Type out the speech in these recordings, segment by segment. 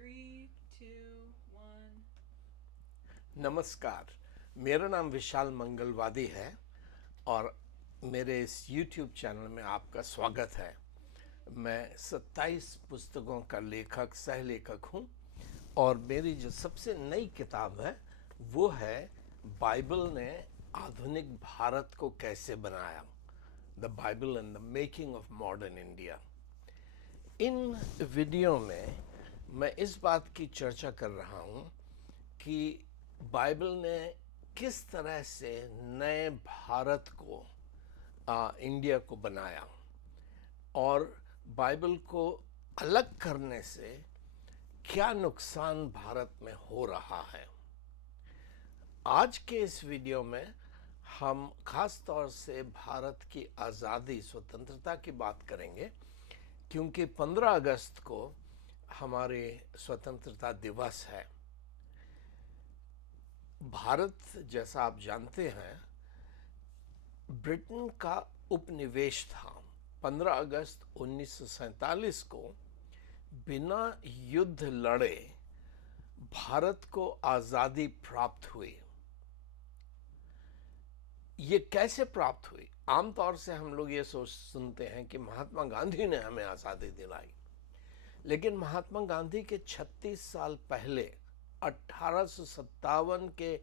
Three, two, one. नमस्कार। मेरा नाम विशाल मंगलवादी है और मेरे इस YouTube चैनल में आपका स्वागत है। मैं 27 पुस्तकों का लेखक सह लेखक हूँ और मेरी जो सबसे नई किताब है वो है बाइबल ने आधुनिक भारत को कैसे बनाया, the Bible and the making of modern India. In video में मैं इस बात की चर्चा कर रहा हूँ कि बाइबल ने किस तरह से नए भारत को इंडिया को बनाया और बाइबल को अलग करने से क्या नुकसान भारत में हो रहा है। आज के इस वीडियो में हम खास तौर से भारत की आज़ादी स्वतंत्रता की बात करेंगे, क्योंकि 15 अगस्त को हमारे स्वतंत्रता दिवस है। भारत, जैसा आप जानते हैं, ब्रिटेन का उपनिवेश था। 15 अगस्त 1947 को बिना युद्ध लड़े भारत को आज़ादी प्राप्त हुई। ये कैसे प्राप्त हुई? आमतौर से हम लोग ये सुनते हैं कि महात्मा गांधी ने हमें आज़ादी दिलाई, लेकिन महात्मा गांधी के 36 साल पहले 1857 के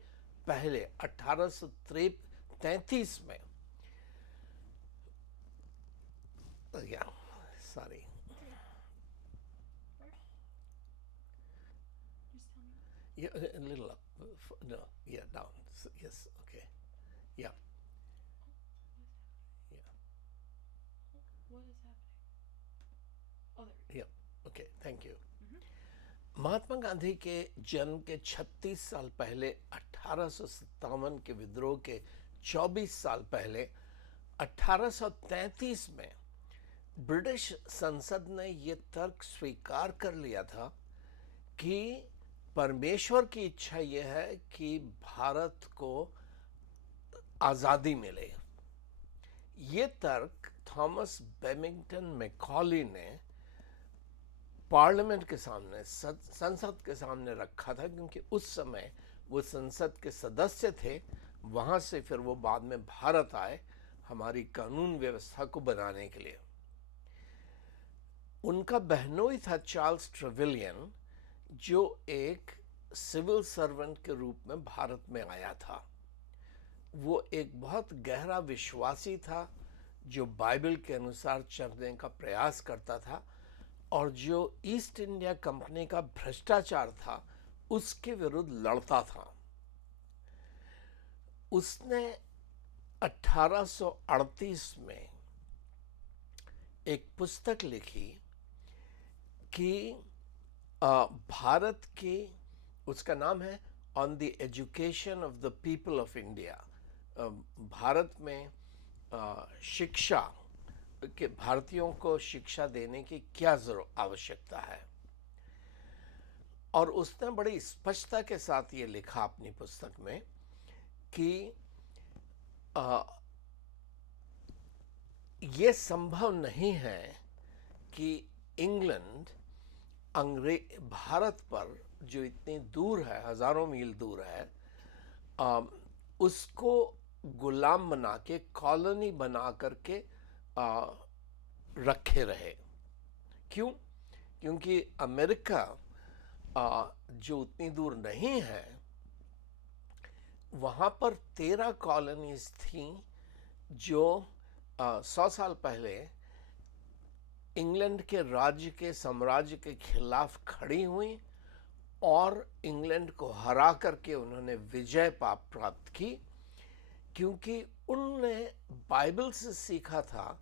पहले 1833 में, या sorry, Just tell me. yeah, a little up, no, yeah, down, yes, okay, yeah, yeah, What is happening? Oh, there we yeah, okay, thank you। go. Mahatma Gandhi के जन्म के 36 साल पहले 1857 के विद्रोह के 24 साल पहले 1833 में ब्रिटिश संसद ने यह तर्क स्वीकार कर लिया था कि परमेश्वर की इच्छा यह है कि भारत को आज़ादी मिले। ये तर्क थॉमस बेमिंगटन मैकॉली ने पार्लियामेंट के सामने, संसद के सामने रखा था, क्योंकि उस समय वो संसद के सदस्य थे। वहाँ से फिर वो बाद में भारत आए हमारी कानून व्यवस्था को बनाने के लिए। उनका बहनोई था चार्ल्स ट्रेवेलियन, जो एक सिविल सर्वेंट के रूप में भारत में आया था। वो एक बहुत गहरा विश्वासी था जो बाइबल के अनुसार चलने का प्रयास करता था और जो ईस्ट इंडिया कंपनी का भ्रष्टाचार था उसके विरुद्ध लड़ता था। उसने 1838 में एक पुस्तक लिखी कि भारत की, उसका नाम है on the education of the people of India. Bharat में शिक्षा कि भारतीयों को शिक्षा देने की क्या आवश्यकता है। और उसने बड़ी स्पष्टता के साथ ये लिखा अपनी पुस्तक में कि ये संभव नहीं है कि इंग्लैंड भारत पर, जो इतनी दूर है, हजारों मील दूर है, उसको गुलाम बना के, कॉलोनी बना करके रखे रहे। क्यों? क्योंकि अमेरिका जो उतनी दूर नहीं है, वहाँ पर 13 कॉलोनीज थीं जो 100 साल पहले इंग्लैंड के राज्य के, साम्राज्य के खिलाफ खड़ी हुई और इंग्लैंड को हरा करके उन्होंने विजय प्राप्त की, क्योंकि उन्होंने बाइबल से सीखा था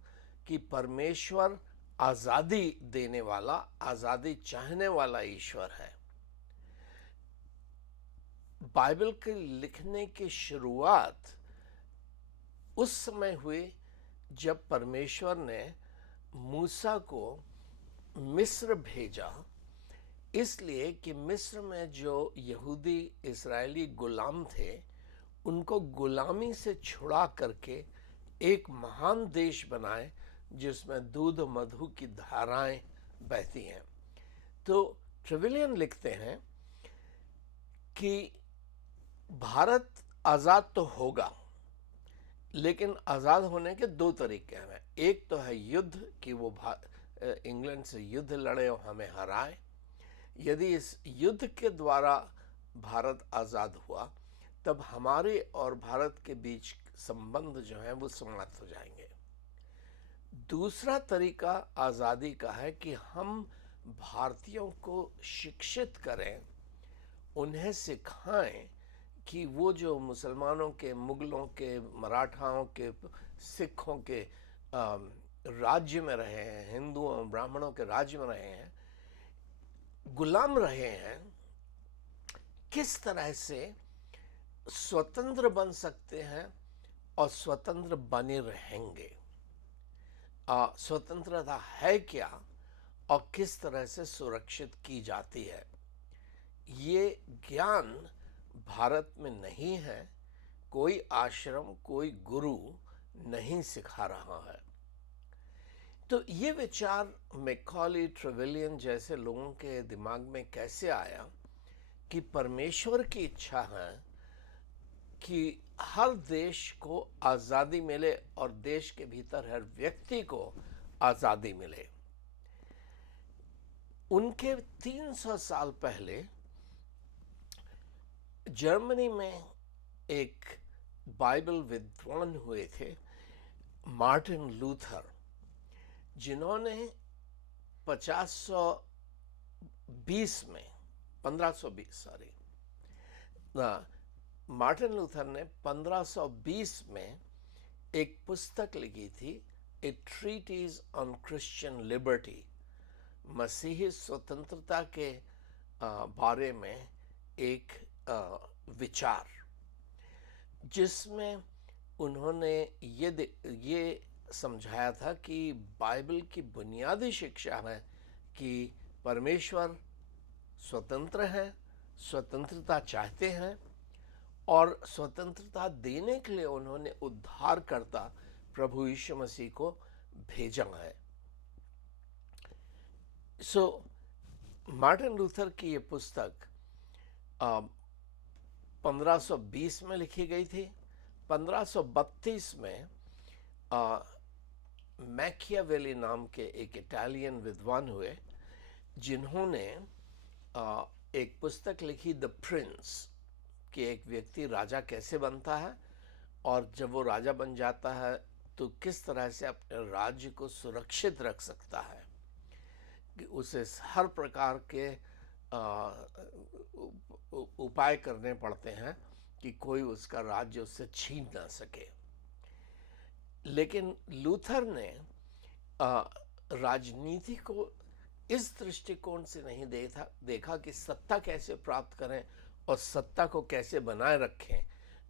कि परमेश्वर आज़ादी देने वाला, आज़ादी चाहने वाला ईश्वर है। बाइबल के लिखने की शुरुआत उस समय हुई जब परमेश्वर ने मूसा को मिस्र भेजा, इसलिए कि मिस्र में जो यहूदी इस्राएली गुलाम थे उनको गुलामी से छुड़ा करके एक महान देश बनाए जिसमें दूध मधु की धाराएं बहती हैं। तो ट्रेविलियन लिखते हैं कि भारत आज़ाद तो होगा, लेकिन आज़ाद होने के दो तरीके हैं। एक तो है युद्ध, कि वो इंग्लैंड से युद्ध लड़े और हमें हराए। यदि इस युद्ध के द्वारा भारत आज़ाद हुआ, तब हमारे और भारत के बीच संबंध जो हैं वो समाप्त हो जाएंगे। दूसरा तरीका आज़ादी का है कि हम भारतीयों को शिक्षित करें, उन्हें सिखाएं कि वो जो मुसलमानों के, मुगलों के, मराठाओं के, सिखों के राज्य में रहे हैं, हिंदुओं ब्राह्मणों के राज्य में रहे हैं, गुलाम रहे हैं, किस तरह से स्वतंत्र बन सकते हैं और स्वतंत्र बने रहेंगे। स्वतंत्रता है क्या और किस तरह से सुरक्षित की जाती है, ये ज्ञान भारत में नहीं है। कोई आश्रम, कोई गुरु नहीं सिखा रहा है। तो ये विचार मैकॉली, ट्रेविलियन जैसे लोगों के दिमाग में कैसे आया कि परमेश्वर की इच्छा है कि हर देश को आज़ादी मिले और देश के भीतर हर व्यक्ति को आज़ादी मिले। उनके 300 साल पहले जर्मनी में एक बाइबल विद्वान हुए थे, मार्टिन लूथर, जिन्होंने 1520 लूथर ने 1520 में एक पुस्तक लिखी थी, ए ट्रीटीज ऑन क्रिश्चियन लिबर्टी, मसीही स्वतंत्रता के बारे में एक विचार, जिसमें उन्होंने ये समझाया था कि बाइबल की बुनियादी शिक्षा है कि परमेश्वर स्वतंत्र है, स्वतंत्रता चाहते हैं और स्वतंत्रता देने के लिए उन्होंने उद्धारकर्ता प्रभु यीशु मसीह को भेजा है। मार्टिन लूथर की ये पुस्तक 1520 में लिखी गई थी। 1532 में मैकियावेली नाम के एक इटालियन विद्वान हुए, जिन्होंने एक पुस्तक लिखी, द प्रिंस, कि एक व्यक्ति राजा कैसे बनता है और जब वो राजा बन जाता है तो किस तरह से अपने राज्य को सुरक्षित रख सकता है, कि उसे हर प्रकार के उपाय करने पड़ते हैं कि कोई उसका राज्य उससे छीन ना सके। लेकिन लूथर ने राजनीति को इस दृष्टिकोण से नहीं देखा कि सत्ता कैसे प्राप्त करें और सत्ता को कैसे बनाए रखें,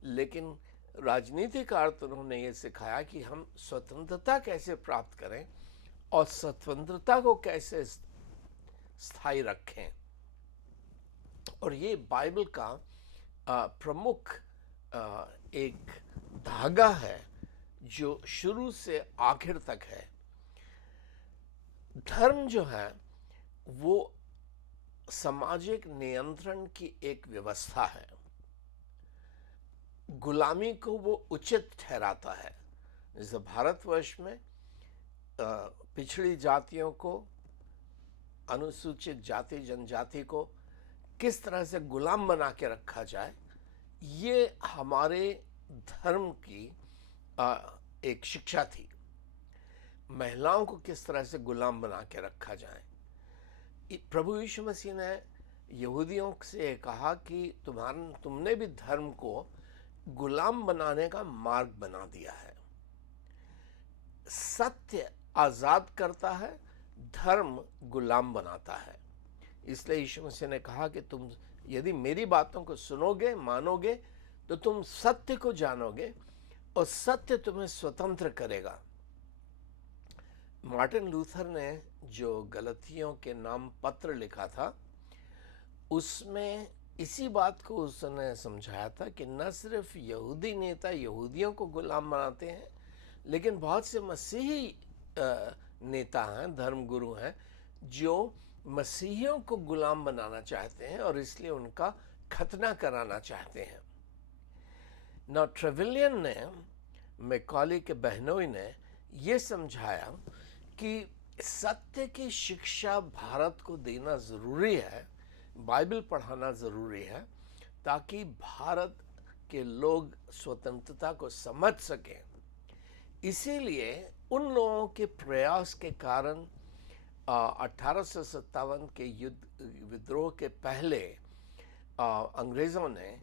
लेकिन राजनीति का अर्थ उन्होंने ये सिखाया कि हम स्वतंत्रता कैसे प्राप्त करें और स्वतंत्रता को कैसे स्थायी रखें। और ये बाइबल का प्रमुख एक धागा है जो शुरू से आखिर तक है। धर्म जो है वो सामाजिक नियंत्रण की एक व्यवस्था है। गुलामी को वो उचित ठहराता है। जैसे भारतवर्ष में पिछड़ी जातियों को, अनुसूचित जाति जनजाति को किस तरह से गुलाम बना के रखा जाए, ये हमारे धर्म की एक शिक्षा थी। महिलाओं को किस तरह से गुलाम बना के रखा जाए। प्रभु यीशु मसीह ने यहूदियों से कहा कि तुमने भी धर्म को गुलाम बनाने का मार्ग बना दिया है। सत्य आजाद करता है, धर्म गुलाम बनाता है। इसलिए यीशु मसीह ने कहा कि तुम यदि मेरी बातों को सुनोगे, मानोगे, तो तुम सत्य को जानोगे और सत्य तुम्हें स्वतंत्र करेगा। मार्टिन लूथर ने जो गलतियों के नाम पत्र लिखा था, उसमें इसी बात को उसने समझाया था कि न सिर्फ यहूदी नेता यहूदियों को गुलाम बनाते हैं, लेकिन बहुत से मसीही नेता हैं, धर्मगुरु हैं, जो मसीहियों को गुलाम बनाना चाहते हैं और इसलिए उनका खतना कराना चाहते हैं। ना ट्रेविलियन ने, मैकॉली के बहनोई ने यह समझाया कि सत्य की शिक्षा भारत को देना ज़रूरी है, बाइबल पढ़ाना ज़रूरी है, ताकि भारत के लोग स्वतंत्रता को समझ सकें। इसीलिए उन लोगों के प्रयास के कारण 1857 के विद्रोह के पहले अंग्रेज़ों ने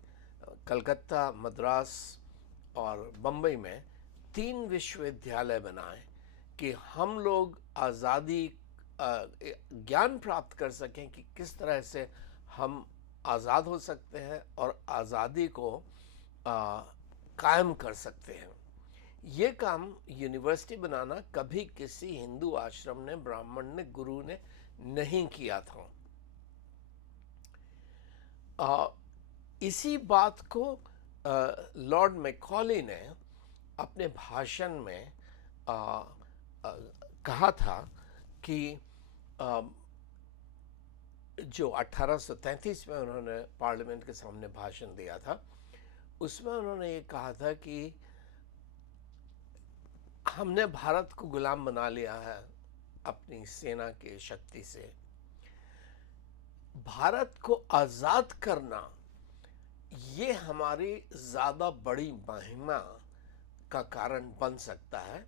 कलकत्ता, मद्रास और बम्बई में 3 विश्वविद्यालय बनाए कि हम लोग आज़ादी ज्ञान प्राप्त कर सकें कि किस तरह से हम आज़ाद हो सकते हैं और आज़ादी को कायम कर सकते हैं। ये काम यूनिवर्सिटी बनाना कभी किसी हिंदू आश्रम ने, ब्राह्मण ने, गुरु ने नहीं किया था। इसी बात को लॉर्ड मैकॉली ने अपने भाषण में कहा था कि जो 1833 में उन्होंने पार्लियामेंट के सामने भाषण दिया था, उसमें उन्होंने ये कहा था कि हमने भारत को गुलाम बना लिया है अपनी सेना की शक्ति से। भारत को आज़ाद करना ये हमारी ज़्यादा बड़ी महिमा का कारण बन सकता है।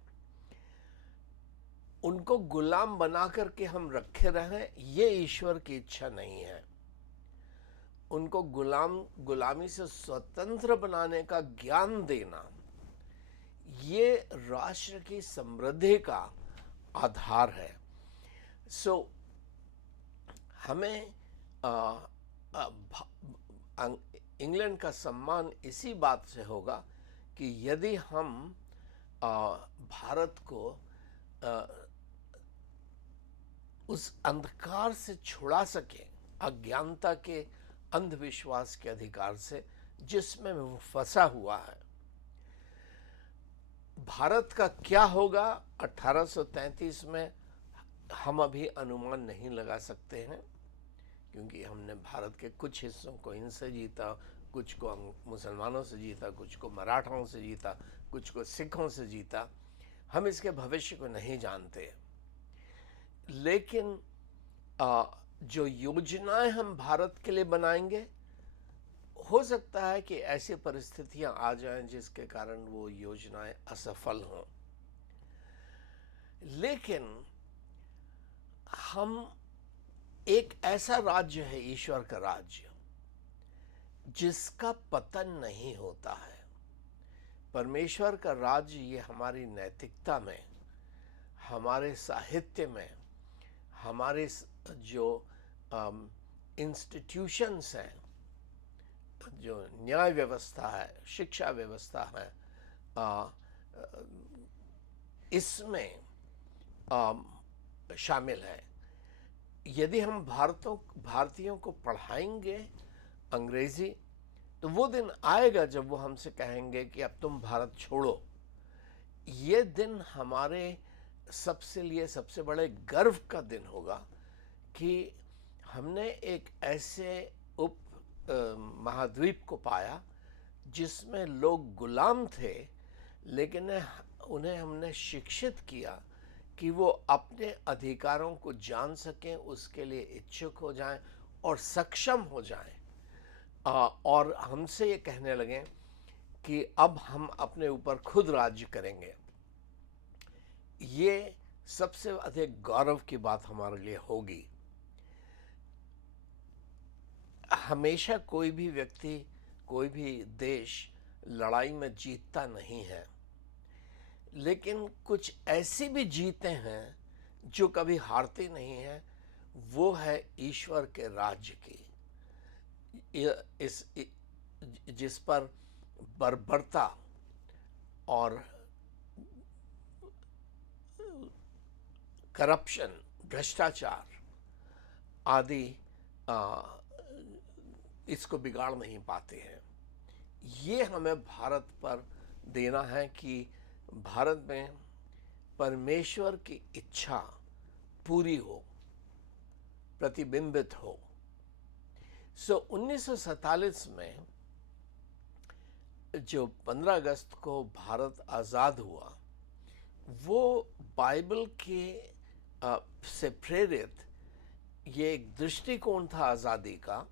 उनको गुलाम बना करके हम रखे रहें, ये ईश्वर की इच्छा नहीं है। उनको गुलामी से स्वतंत्र बनाने का ज्ञान देना, ये राष्ट्र की समृद्धि का आधार है। हमें इंग्लैंड का सम्मान इसी बात से होगा कि यदि हम भारत को उस अंधकार से छुड़ा सके, अज्ञानता के, अंधविश्वास के अधिकार से जिसमें वो फंसा हुआ है। भारत का क्या होगा 1833 में हम अभी अनुमान नहीं लगा सकते हैं, क्योंकि हमने भारत के कुछ हिस्सों को इनसे जीता, कुछ को मुसलमानों से जीता, कुछ को मराठाओं से जीता, कुछ को सिखों से जीता। हम इसके भविष्य को नहीं जानते, लेकिन जो योजनाएं हम भारत के लिए बनाएंगे, हो सकता है कि ऐसी परिस्थितियां आ जाएं जिसके कारण वो योजनाएं असफल हों। लेकिन हम एक ऐसा राज्य है, ईश्वर का राज्य, जिसका पतन नहीं होता है। परमेश्वर का राज्य ये हमारी नैतिकता में, हमारे साहित्य में, हमारे जो इंस्टीट्यूशंस हैं, जो न्याय व्यवस्था है, शिक्षा व्यवस्था है, इसमें शामिल है। यदि हम भारतीयों को पढ़ाएंगे अंग्रेजी, तो वो दिन आएगा जब वो हमसे कहेंगे कि अब तुम भारत छोड़ो। ये दिन हमारे सबसे बड़े गर्व का दिन होगा कि हमने एक ऐसे महाद्वीप को पाया जिसमें लोग गुलाम थे, लेकिन उन्हें हमने शिक्षित किया कि वो अपने अधिकारों को जान सकें, उसके लिए इच्छुक हो जाएं और सक्षम हो जाएं, और हमसे ये कहने लगे कि अब हम अपने ऊपर खुद राज्य करेंगे। ये सबसे अधिक गौरव की बात हमारे लिए होगी। हमेशा कोई भी व्यक्ति, कोई भी देश लड़ाई में जीतता नहीं है, लेकिन कुछ ऐसी भी जीते हैं जो कभी हारते नहीं हैं। वो है ईश्वर के राज्य की, जिस पर बर्बरता और करप्शन, भ्रष्टाचार आदि इसको बिगाड़ नहीं पाते हैं। ये हमें भारत पर देना है कि भारत में परमेश्वर की इच्छा पूरी हो, प्रतिबिंबित हो। 1947 में जो 15 अगस्त को भारत आज़ाद हुआ, वो बाइबल के से प्रेरित ये एक दृष्टिकोण था आज़ादी का,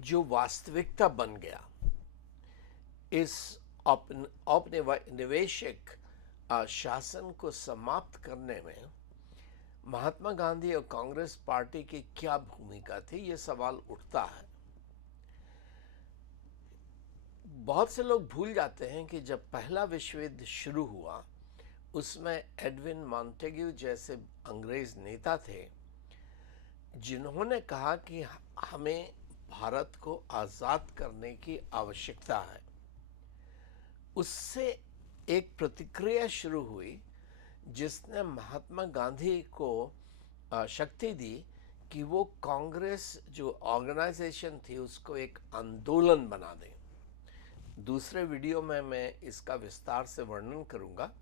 जो वास्तविकता बन गया। इस औपनिवेशिक शासन को समाप्त करने में महात्मा गांधी और कांग्रेस पार्टी की क्या भूमिका थी, ये सवाल उठता है। बहुत से लोग भूल जाते हैं कि जब पहला विश्व युद्ध शुरू हुआ, उसमें एडविन मॉन्टेग्यू जैसे अंग्रेज नेता थे जिन्होंने कहा कि हमें भारत को आज़ाद करने की आवश्यकता है। उससे एक प्रतिक्रिया शुरू हुई जिसने महात्मा गांधी को शक्ति दी कि वो कांग्रेस जो ऑर्गेनाइजेशन थी उसको एक आंदोलन बना दें। दूसरे वीडियो में मैं इसका विस्तार से वर्णन करूंगा,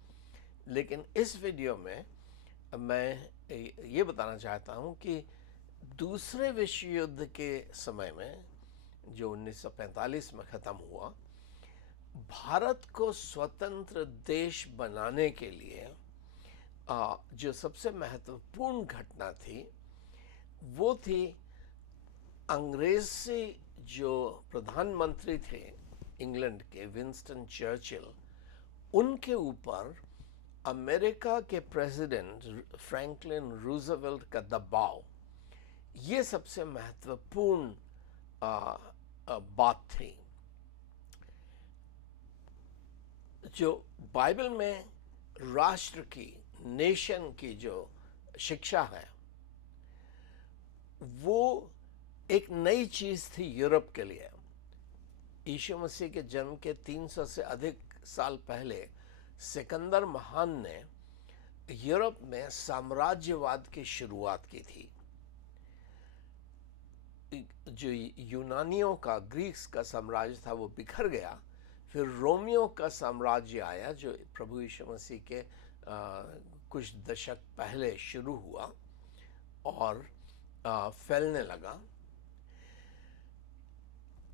लेकिन इस वीडियो में मैं ये बताना चाहता हूं कि दूसरे विश्व युद्ध के समय में, जो 1945 में ख़त्म हुआ, भारत को स्वतंत्र देश बनाने के लिए जो सबसे महत्वपूर्ण घटना थी वो थी अंग्रेजी जो प्रधानमंत्री थे इंग्लैंड के, विंस्टन चर्चिल, उनके ऊपर अमेरिका के प्रेसिडेंट फ्रैंकलिन रूजवेल्ट का दबाव। ये सबसे महत्वपूर्ण बात थी। जो बाइबल में राष्ट्र की, नेशन की जो शिक्षा है, वो एक नई चीज थी यूरोप के लिए। यीशु मसीह के जन्म के 300 से अधिक साल पहले सिकंदर महान ने यूरोप में साम्राज्यवाद की शुरुआत की थी। जो यूनानियों का, ग्रीक्स का साम्राज्य था, वो बिखर गया। फिर रोमियो का साम्राज्य आया जो प्रभु यीशु मसीह के कुछ दशक पहले शुरू हुआ और फैलने लगा।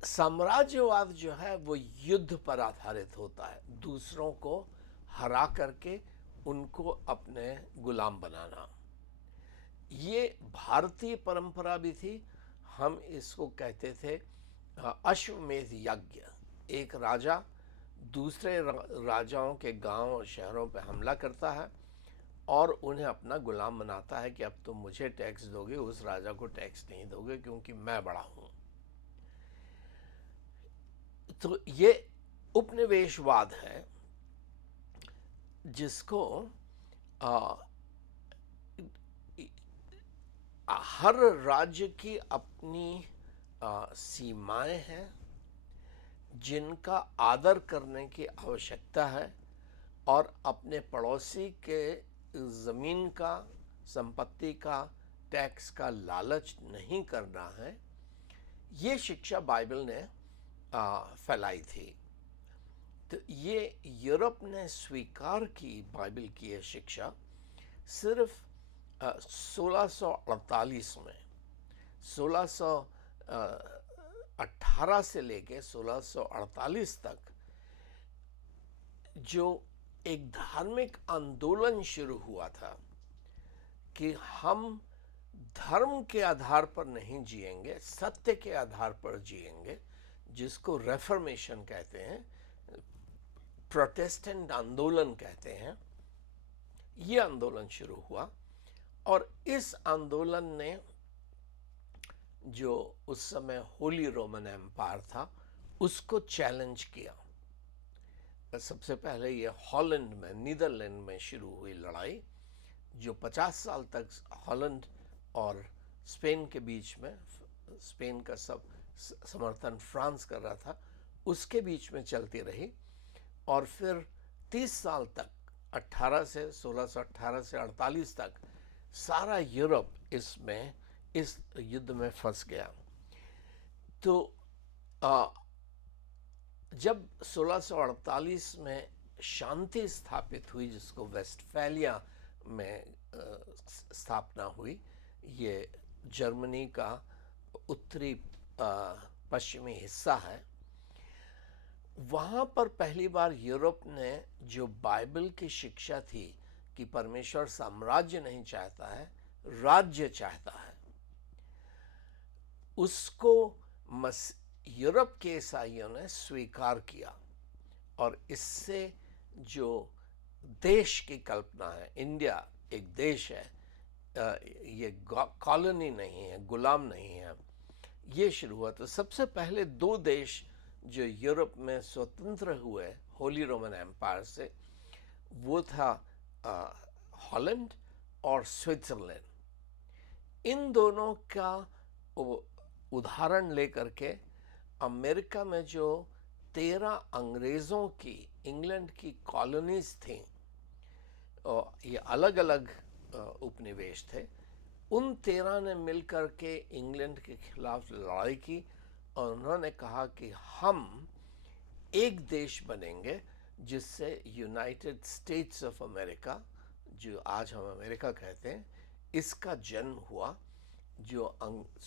साम्राज्यवाद जो है वो युद्ध पर आधारित होता है, दूसरों को हरा करके उनको अपने गुलाम बनाना। ये भारतीय परंपरा भी थी। हम इसको कहते थे अश्वमेध यज्ञ। एक राजा दूसरे राजाओं के गांव और शहरों पर हमला करता है और उन्हें अपना गुलाम बनाता है कि अब तुम मुझे टैक्स दोगे, उस राजा को टैक्स नहीं दोगे क्योंकि मैं बड़ा हूं। तो ये उपनिवेशवाद है जिसको हर राज्य की अपनी सीमाएं हैं जिनका आदर करने की आवश्यकता है, और अपने पड़ोसी के ज़मीन का, संपत्ति का, टैक्स का लालच नहीं करना है। ये शिक्षा बाइबल ने फैलाई थी। तो ये यूरोप ने स्वीकार की बाइबल की यह शिक्षा सिर्फ 1648 में, 1618 से लेके 1648 तक जो एक धार्मिक आंदोलन शुरू हुआ था कि हम धर्म के आधार पर नहीं जिएंगे, सत्य के आधार पर जिएंगे, जिसको रेफर्मेशन कहते हैं, प्रोटेस्टेंट आंदोलन कहते हैं। ये आंदोलन शुरू हुआ और इस आंदोलन ने, जो उस समय होली रोमन एम्पायर था, उसको चैलेंज किया। सबसे पहले ये हॉलैंड में, नीदरलैंड में शुरू हुई लड़ाई, जो 50 साल तक हॉलैंड और स्पेन के बीच में, स्पेन का सब समर्थन फ्रांस कर रहा था, उसके बीच में चलती रही। और फिर 30 साल तक, 1618 से 48 तक सारा यूरोप इस युद्ध में फंस गया। तो जब 1648 में शांति स्थापित हुई, जिसको वेस्टफैलिया में स्थापना हुई, ये जर्मनी का उत्तरी पश्चिमी हिस्सा है, वहाँ पर पहली बार यूरोप ने जो बाइबल की शिक्षा थी कि परमेश्वर साम्राज्य नहीं चाहता है, राज्य चाहता है, उसको यूरोप के ईसाइयों ने स्वीकार किया। और इससे जो देश की कल्पना है, इंडिया एक देश है, ये कॉलोनी नहीं है, गुलाम नहीं है, ये शुरू हुआ। तो सबसे पहले दो देश जो यूरोप में स्वतंत्र हुए होली रोमन एम्पायर से, वो था हॉलैंड और स्विट्जरलैंड। इन दोनों का उदाहरण लेकर के अमेरिका में जो 13 अंग्रेज़ों की इंग्लैंड की कॉलोनीज थीं, और ये अलग अलग उपनिवेश थे, उन 13 ने मिलकर के इंग्लैंड के खिलाफ लड़ाई की और उन्होंने कहा कि हम एक देश बनेंगे जिससे यूनाइटेड स्टेट्स ऑफ अमेरिका, जो आज हम अमेरिका कहते हैं, इसका जन्म हुआ। जो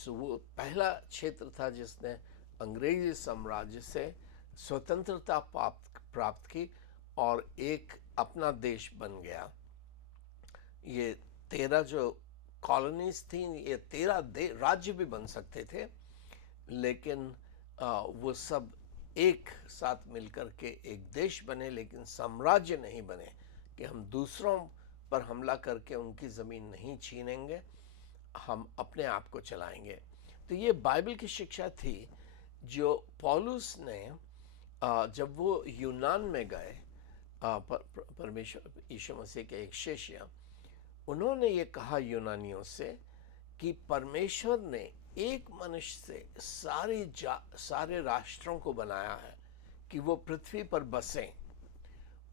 वो पहला क्षेत्र था जिसने अंग्रेजी साम्राज्य से स्वतंत्रता प्राप्त की और एक अपना देश बन गया। ये 13 जो कॉलोनीज थी, ये 13 राज्य भी बन सकते थे, लेकिन वो सब एक साथ मिलकर के एक देश बने, लेकिन साम्राज्य नहीं बने कि हम दूसरों पर हमला करके उनकी ज़मीन नहीं छीनेंगे, हम अपने आप को चलाएंगे। तो ये बाइबल की शिक्षा थी जो पौलुस ने जब वो यूनान में गए, परमेश्वर यीशु मसीह के एक शिष्य, उन्होंने ये कहा यूनानियों से कि परमेश्वर ने एक मनुष्य से सारे राष्ट्रों को बनाया है कि वो पृथ्वी पर बसें।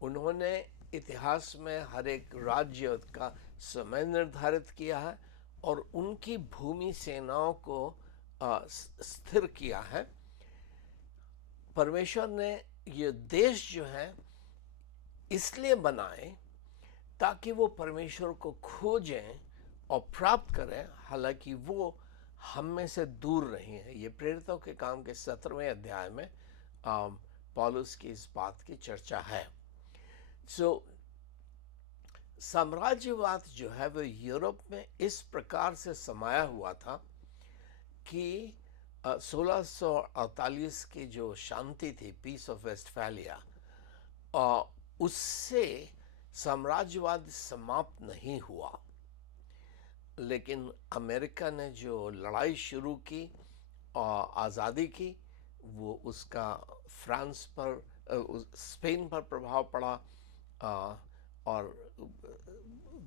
उन्होंने इतिहास में हर एक राज्य का समय निर्धारित किया है और उनकी भूमि सेनाओं को स्थिर किया है। परमेश्वर ने ये देश जो है इसलिए बनाए ताकि वो परमेश्वर को खोजें और प्राप्त करें, हालांकि वो हम में से दूर नहीं है। ये प्रेरितों के काम के 17वें अध्याय में पौलुस की इस बात की चर्चा है। साम्राज्यवाद जो है वो यूरोप में इस प्रकार से समाया हुआ था कि 1648 की जो शांति थी, पीस ऑफ वेस्टफैलिया, उससे साम्राज्यवाद समाप्त नहीं हुआ। लेकिन अमेरिका ने जो लड़ाई शुरू की और आज़ादी की, वो उसका फ्रांस पर, स्पेन पर प्रभाव पड़ा और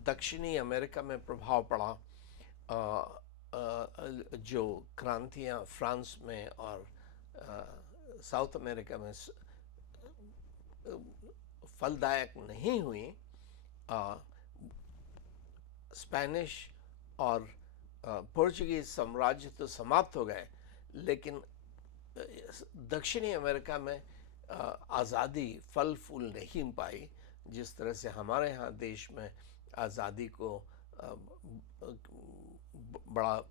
दक्षिणी अमेरिका में प्रभाव पड़ा। जो क्रांतियाँ फ्रांस में और साउथ अमेरिका में फलदायक नहीं हुई, स्पेनिश और पोर्चुगीज साम्राज्य तो समाप्त हो गए, लेकिन दक्षिणी अमेरिका में आज़ादी फल फूल नहीं पाई। जिस तरह से हमारे यहाँ देश में आज़ादी को बड़ा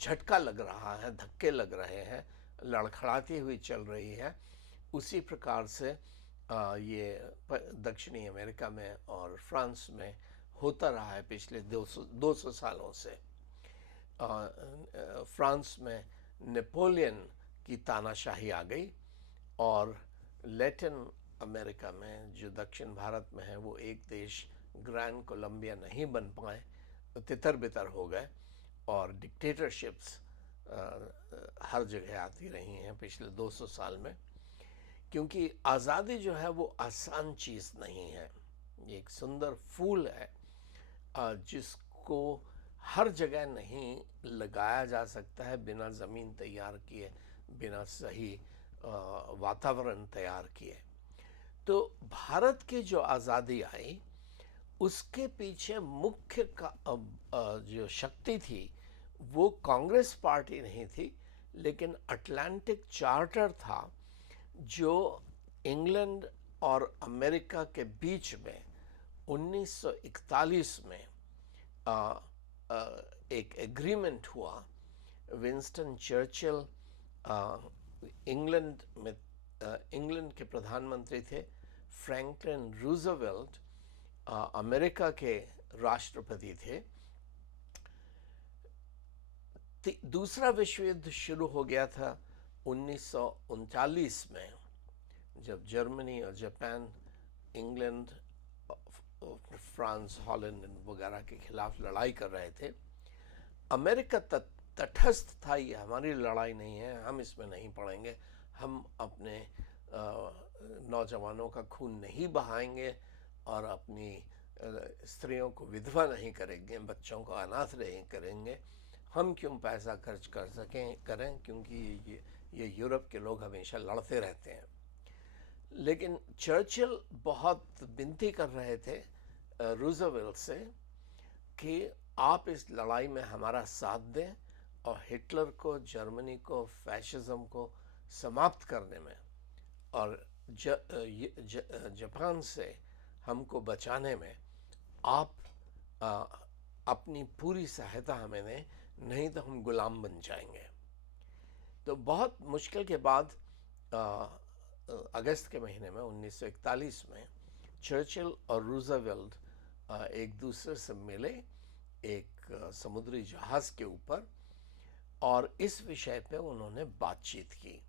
झटका लग रहा है, धक्के लग रहे हैं, लड़खड़ाती हुई चल रही है, उसी प्रकार से ये दक्षिणी अमेरिका में और फ्रांस में होता रहा है पिछले 200 सालों से। फ्रांस में नेपोलियन की तानाशाही आ गई और लैटिन अमेरिका में, जो दक्षिण भारत में है, वो एक देश ग्रैंड कोलंबिया नहीं बन पाए, तितर बितर हो गए और डिक्टेटरशिप्स हर जगह आती रही हैं पिछले 200 साल में। क्योंकि आज़ादी जो है वो आसान चीज़ नहीं है, ये एक सुंदर फूल है जिसको हर जगह नहीं लगाया जा सकता है बिना ज़मीन तैयार किए, बिना सही वातावरण तैयार किए। तो भारत की जो आज़ादी आई, उसके पीछे मुख्य जो शक्ति थी वो कांग्रेस पार्टी नहीं थी, लेकिन अटलांटिक चार्टर था, जो इंग्लैंड और अमेरिका के बीच में 1941 में एक एग्रीमेंट हुआ विंस्टन चर्चिल इंग्लैंड में इंग्लैंड के प्रधानमंत्री थे, फ्रैंकलिन रूजवेल्ट अमेरिका के राष्ट्रपति थे। दूसरा विश्व युद्ध शुरू हो गया था 1939 में, जब जर्मनी और जापान इंग्लैंड, फ्रांस, हॉलैंड वगैरह के खिलाफ लड़ाई कर रहे थे। अमेरिका तटस्थ था, ये हमारी लड़ाई नहीं है, हम इसमें नहीं पड़ेंगे, हम अपने नौजवानों का खून नहीं बहाएंगे और अपनी स्त्रियों को विधवा नहीं करेंगे, बच्चों को अनाथ नहीं करेंगे, हम क्यों पैसा खर्च करें, क्योंकि ये यूरोप के लोग हमेशा लड़ते रहते हैं। लेकिन चर्चिल बहुत विनती कर रहे थे रूजवेल्ट से कि आप इस लड़ाई में हमारा साथ दें और हिटलर को, जर्मनी को, फैशिज्म को समाप्त करने में और जापान से हमको बचाने में आप अपनी पूरी सहायता हमें दें, नहीं तो हम गुलाम बन जाएंगे। तो बहुत मुश्किल के बाद अगस्त के महीने में 1941 में चर्चिल और रूजवेल्ट एक दूसरे से मिले एक समुद्री जहाज के ऊपर और इस विषय पे उन्होंने बातचीत की।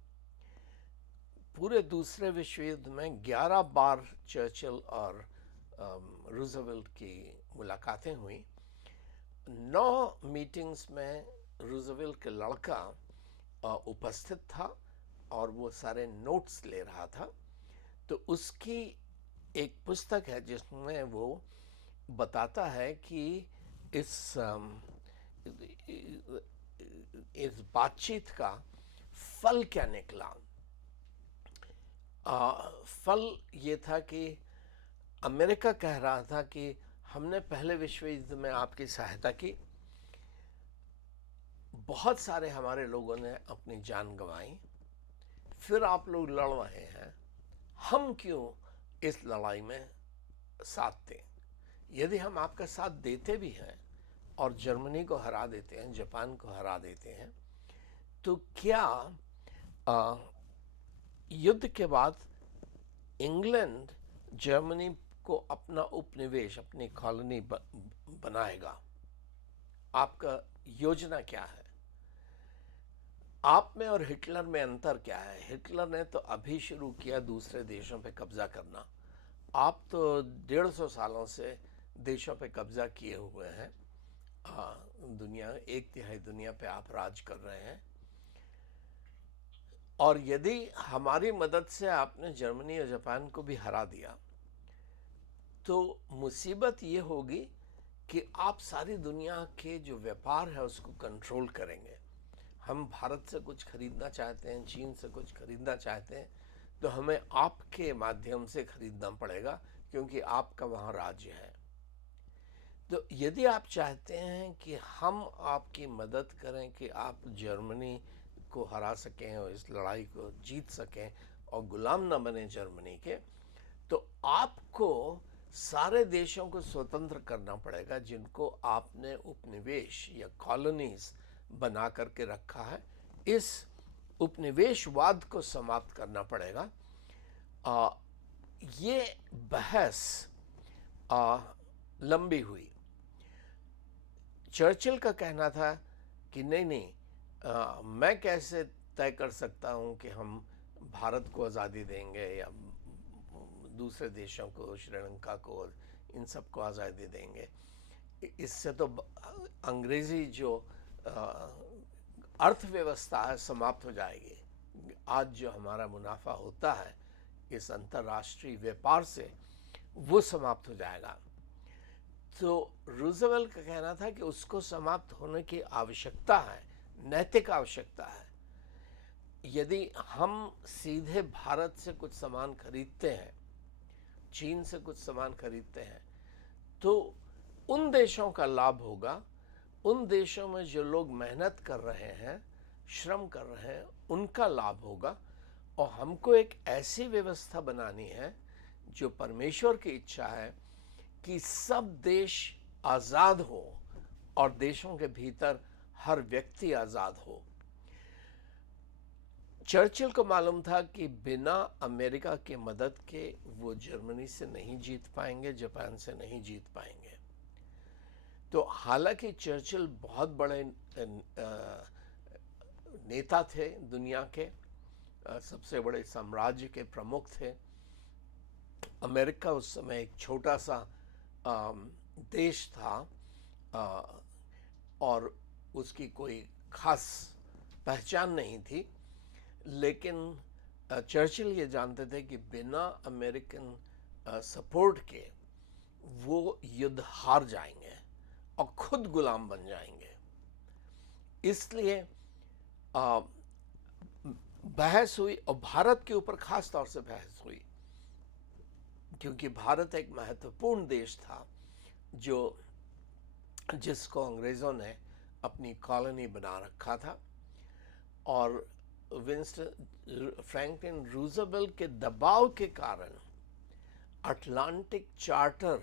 पूरे दूसरे विश्व युद्ध में 11 बार चर्चिल और रूजवेल्ट की मुलाकातें हुई। 9 मीटिंग्स में रूजवेल्ट का लड़का उपस्थित था और वो सारे नोट्स ले रहा था। तो उसकी एक पुस्तक है जिसमें वो बताता है कि इस बातचीत का फल क्या निकला। फल ये था कि अमेरिका कह रहा था कि हमने पहले विश्व युद्ध में आपकी सहायता की, बहुत सारे हमारे लोगों ने अपनी जान गंवाई, फिर आप लोग लड़ रहे हैं, हम क्यों इस लड़ाई में साथ दें? यदि हम आपका साथ देते भी हैं और जर्मनी को हरा देते हैं, जापान को हरा देते हैं, तो क्या युद्ध के बाद इंग्लैंड जर्मनी को अपना उपनिवेश, अपनी कॉलोनी बनाएगा? आपका योजना क्या है? आप में और हिटलर में अंतर क्या है? हिटलर ने तो अभी शुरू किया दूसरे देशों पे कब्जा करना, आप तो 150 सालों से देशों पे कब्जा किए हुए हैं। दुनिया, 1/3 दुनिया पे आप राज कर रहे हैं। और यदि हमारी मदद से आपने जर्मनी और जापान को भी हरा दिया, तो मुसीबत ये होगी कि आप सारी दुनिया के जो व्यापार है उसको कंट्रोल करेंगे। हम भारत से कुछ खरीदना चाहते हैं, चीन से कुछ खरीदना चाहते हैं, तो हमें आपके माध्यम से खरीदना पड़ेगा क्योंकि आपका वहाँ राज्य है। तो यदि आप चाहते हैं कि हम आपकी मदद करें कि आप जर्मनी को हरा सकें और इस लड़ाई को जीत सकें और गुलाम न बने जर्मनी के, तो आपको सारे देशों को स्वतंत्र करना पड़ेगा जिनको आपने उपनिवेश या कॉलोनीज बना करके रखा है। इस उपनिवेशवाद को समाप्त करना पड़ेगा। ये बहस लंबी हुई। चर्चिल का कहना था कि नहीं, मैं कैसे तय कर सकता हूँ कि हम भारत को आज़ादी देंगे या दूसरे देशों को, श्रीलंका को, इन सब को आज़ादी देंगे। इससे तो अंग्रेजी जो अर्थव्यवस्था है समाप्त हो जाएगी। आज जो हमारा मुनाफा होता है इस अंतर्राष्ट्रीय व्यापार से, वो समाप्त हो जाएगा। तो रूजवेल्ट का कहना था कि उसको समाप्त होने की आवश्यकता है, नैतिक आवश्यकता है। यदि हम सीधे भारत से कुछ सामान खरीदते हैं, चीन से कुछ सामान खरीदते हैं, तो उन देशों का लाभ होगा, उन देशों में जो लोग मेहनत कर रहे हैं, श्रम कर रहे हैं, उनका लाभ होगा। और हमको एक ऐसी व्यवस्था बनानी है जो परमेश्वर की इच्छा है कि सब देश आज़ाद हो और देशों के भीतर हर व्यक्ति आज़ाद हो। चर्चिल को मालूम था कि बिना अमेरिका की मदद के वो जर्मनी से नहीं जीत पाएंगे, जापान से नहीं जीत पाएंगे। तो हालांकि चर्चिल बहुत बड़े नेता थे, दुनिया के सबसे बड़े साम्राज्य के प्रमुख थे। अमेरिका उस समय एक छोटा सा देश था और उसकी कोई खास पहचान नहीं थी, लेकिन चर्चिल ये जानते थे कि बिना अमेरिकन सपोर्ट के वो युद्ध हार जाएंगे और खुद गुलाम बन जाएंगे। इसलिए बहस हुई और भारत के ऊपर खास तौर से बहस हुई, क्योंकि भारत एक महत्वपूर्ण देश था जिसको अंग्रेज़ों ने अपनी कॉलोनी बना रखा था। और फ्रैंकलिन रूजवेल्ट के दबाव के कारण अटलांटिक चार्टर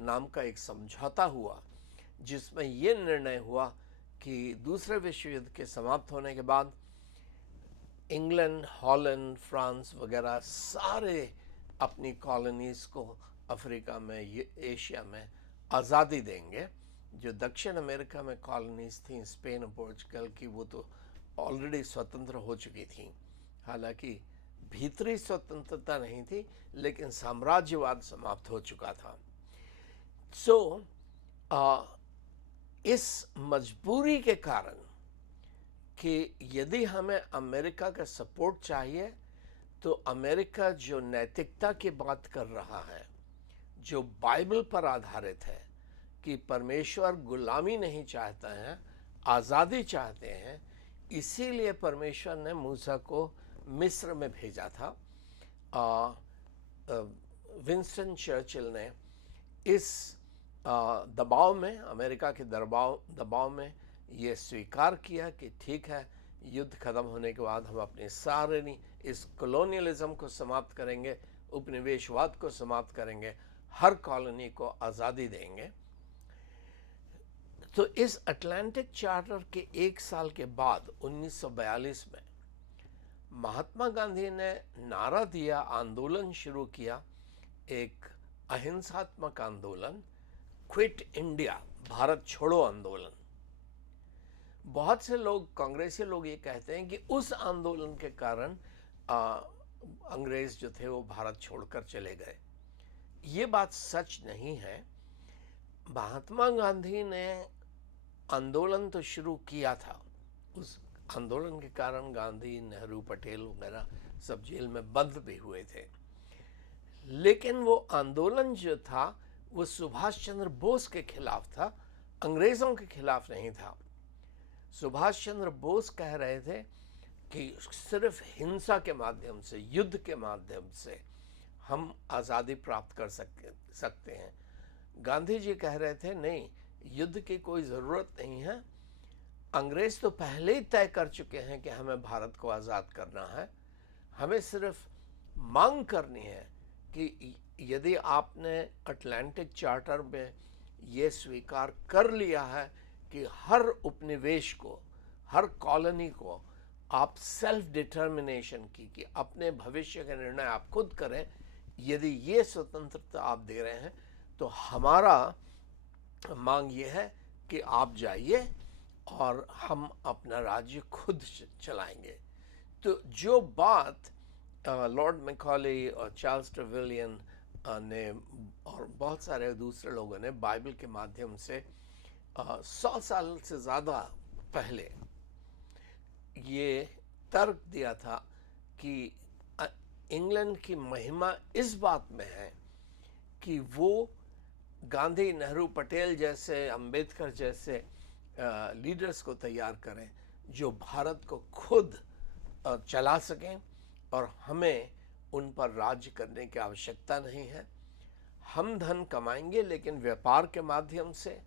नाम का एक समझौता हुआ, जिसमें यह निर्णय हुआ कि दूसरे विश्व युद्ध के समाप्त होने के बाद इंग्लैंड, हॉलैंड, फ्रांस वगैरह सारे अपनी कॉलोनीज़ को अफ्रीका में, एशिया में आज़ादी देंगे। जो दक्षिण अमेरिका में कॉलोनीज़ थीं, स्पेन और पोर्चुगल की, वो तो ऑलरेडी स्वतंत्र हो चुकी थीं। हालांकि भीतरी स्वतंत्रता नहीं थी, लेकिन साम्राज्यवाद समाप्त हो चुका था। इस मजबूरी के कारण कि यदि हमें अमेरिका का सपोर्ट चाहिए, तो अमेरिका जो नैतिकता की बात कर रहा है, जो बाइबल पर आधारित है कि परमेश्वर गुलामी नहीं चाहता है, आज़ादी चाहते हैं, इसीलिए परमेश्वर ने मूसा को मिस्र में भेजा था। विंस्टन चर्चिल ने इस दबाव में, अमेरिका के दबाव में ये स्वीकार किया कि ठीक है, युद्ध खत्म होने के बाद हम अपने सारे इस कॉलोनियलिज्म को समाप्त करेंगे, उपनिवेशवाद को समाप्त करेंगे, हर कॉलोनी को आज़ादी देंगे। तो इस अटलांटिक चार्टर के एक साल के बाद 1942 में महात्मा गांधी ने नारा दिया, आंदोलन शुरू किया, एक अहिंसात्मक आंदोलन, क्विट इंडिया, भारत छोड़ो आंदोलन। बहुत से लोग, कांग्रेसी लोग, ये कहते हैं कि उस आंदोलन के कारण अंग्रेज जो थे वो भारत छोड़कर चले गए। ये बात सच नहीं है। महात्मा गांधी ने आंदोलन तो शुरू किया था, उस आंदोलन के कारण गांधी, नेहरू, पटेल वगैरह सब जेल में बंद भी हुए थे, लेकिन वो आंदोलन जो था वो सुभाष चंद्र बोस के खिलाफ था, अंग्रेजों के खिलाफ नहीं था। सुभाष चंद्र बोस कह रहे थे कि सिर्फ हिंसा के माध्यम से, युद्ध के माध्यम से हम आज़ादी प्राप्त कर सकते हैं। गांधी जी कह रहे थे नहीं, युद्ध की कोई ज़रूरत नहीं है, अंग्रेज तो पहले ही तय कर चुके हैं कि हमें भारत को आज़ाद करना है, हमें सिर्फ मांग करनी है कि यदि आपने अटलांटिक चार्टर में ये स्वीकार कर लिया है कि हर उपनिवेश को, हर कॉलोनी को आप सेल्फ डिटर्मिनेशन की, कि अपने भविष्य के निर्णय आप खुद करें, यदि ये स्वतंत्रता आप दे रहे हैं, तो हमारा मांग ये है कि आप जाइए और हम अपना राज्य खुद चलाएंगे। तो जो बात लॉर्ड मैकॉले और चार्ल्स ट्रेवेलियन ने और बहुत सारे दूसरे लोगों ने बाइबल के माध्यम से 100 साल से ज़्यादा पहले ये तर्क दिया था कि इंग्लैंड की महिमा इस बात में है कि वो गांधी, नेहरू, पटेल जैसे, अंबेडकर जैसे लीडर्स को तैयार करें जो भारत को खुद चला सकें, और हमें उन पर राज्य करने की आवश्यकता नहीं है। हम धन कमाएंगे, लेकिन व्यापार के माध्यम से,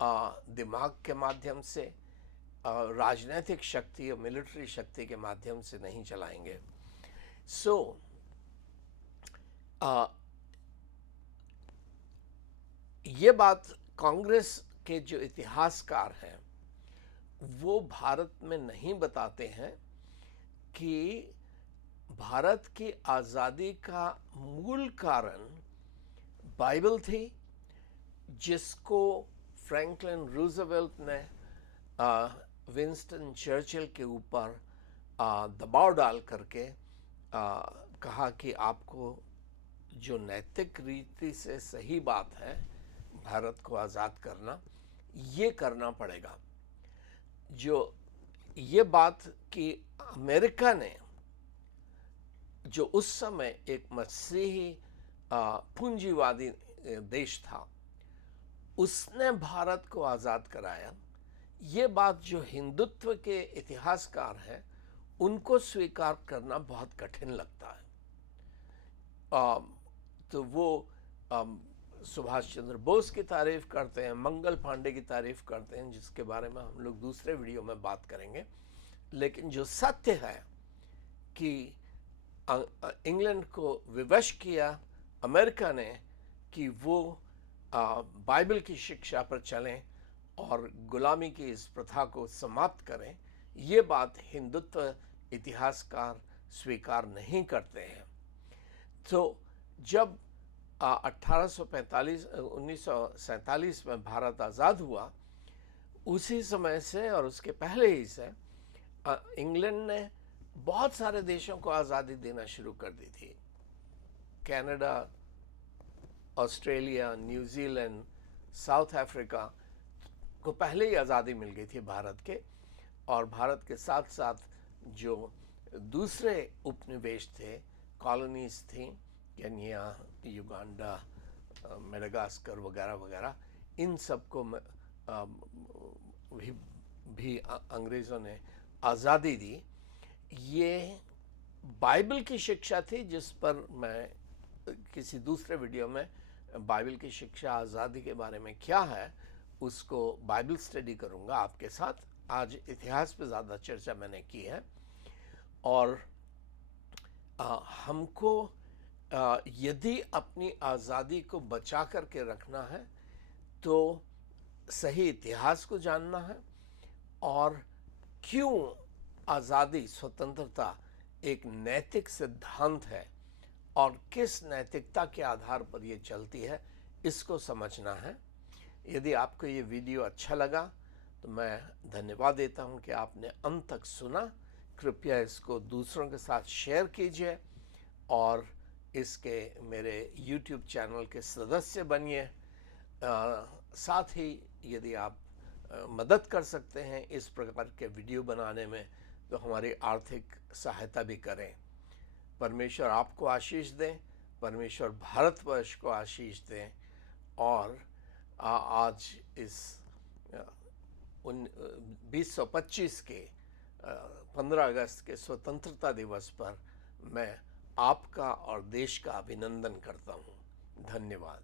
दिमाग के माध्यम से, राजनीतिक शक्ति और मिलिट्री शक्ति के माध्यम से नहीं चलाएंगे। ये बात कांग्रेस के जो इतिहासकार हैं वो भारत में नहीं बताते हैं कि भारत की आज़ादी का मूल कारण बाइबल थी, जिसको फ्रैंकलिन रूजवेल्ट ने विंस्टन चर्चिल के ऊपर दबाव डाल करके कहा कि आपको जो नैतिक रीति से सही बात है भारत को आज़ाद करना, ये करना पड़ेगा। जो ये बात कि अमेरिका ने, जो उस समय एक मसीही पूंजीवादी देश था, उसने भारत को आज़ाद कराया, ये बात जो हिंदुत्व के इतिहासकार हैं उनको स्वीकार करना बहुत कठिन लगता है। तो वो सुभाष चंद्र बोस की तारीफ करते हैं, मंगल पांडे की तारीफ करते हैं, जिसके बारे में हम लोग दूसरे वीडियो में बात करेंगे। लेकिन जो सत्य है कि इंग्लैंड को विवश किया अमेरिका ने कि वो बाइबल की शिक्षा पर चलें और गुलामी की इस प्रथा को समाप्त करें, ये बात हिंदुत्व इतिहासकार स्वीकार नहीं करते हैं। तो जब 1947 में भारत आज़ाद हुआ, उसी समय से और उसके पहले ही से इंग्लैंड ने बहुत सारे देशों को आज़ादी देना शुरू कर दी थी। Canada, Australia, New Zealand, south Africa को पहले ही आज़ादी मिल गई थी भारत के, और भारत के साथ साथ जो दूसरे उपनिवेश थे, कॉलोनीज थी, केन्या, युगांडा, मेडागास्कर वगैरह वगैरह, इन सब को भी अंग्रेज़ों ने आज़ादी दी। ये बाइबल की शिक्षा थी, जिस पर मैं किसी दूसरे वीडियो में बाइबल की शिक्षा आज़ादी के बारे में क्या है उसको बाइबल स्टडी करूँगा आपके साथ। आज इतिहास पे ज़्यादा चर्चा मैंने की है। और हमको यदि अपनी आज़ादी को बचा करके रखना है तो सही इतिहास को जानना है, और क्यों आज़ादी, स्वतंत्रता एक नैतिक सिद्धांत है और किस नैतिकता के आधार पर ये चलती है, इसको समझना है। यदि आपको ये वीडियो अच्छा लगा तो मैं धन्यवाद देता हूँ कि आपने अंत तक सुना। कृपया इसको दूसरों के साथ शेयर कीजिए और इसके मेरे YouTube चैनल के सदस्य बनिए। साथ ही यदि आप मदद कर सकते हैं इस प्रकार के वीडियो बनाने में, तो हमारी आर्थिक सहायता भी करें। परमेश्वर आपको आशीष दें, परमेश्वर भारतवर्ष को आशीष दें। और आज इस 2025 के 15 अगस्त के स्वतंत्रता दिवस पर मैं आपका और देश का अभिनंदन करता हूँ। धन्यवाद।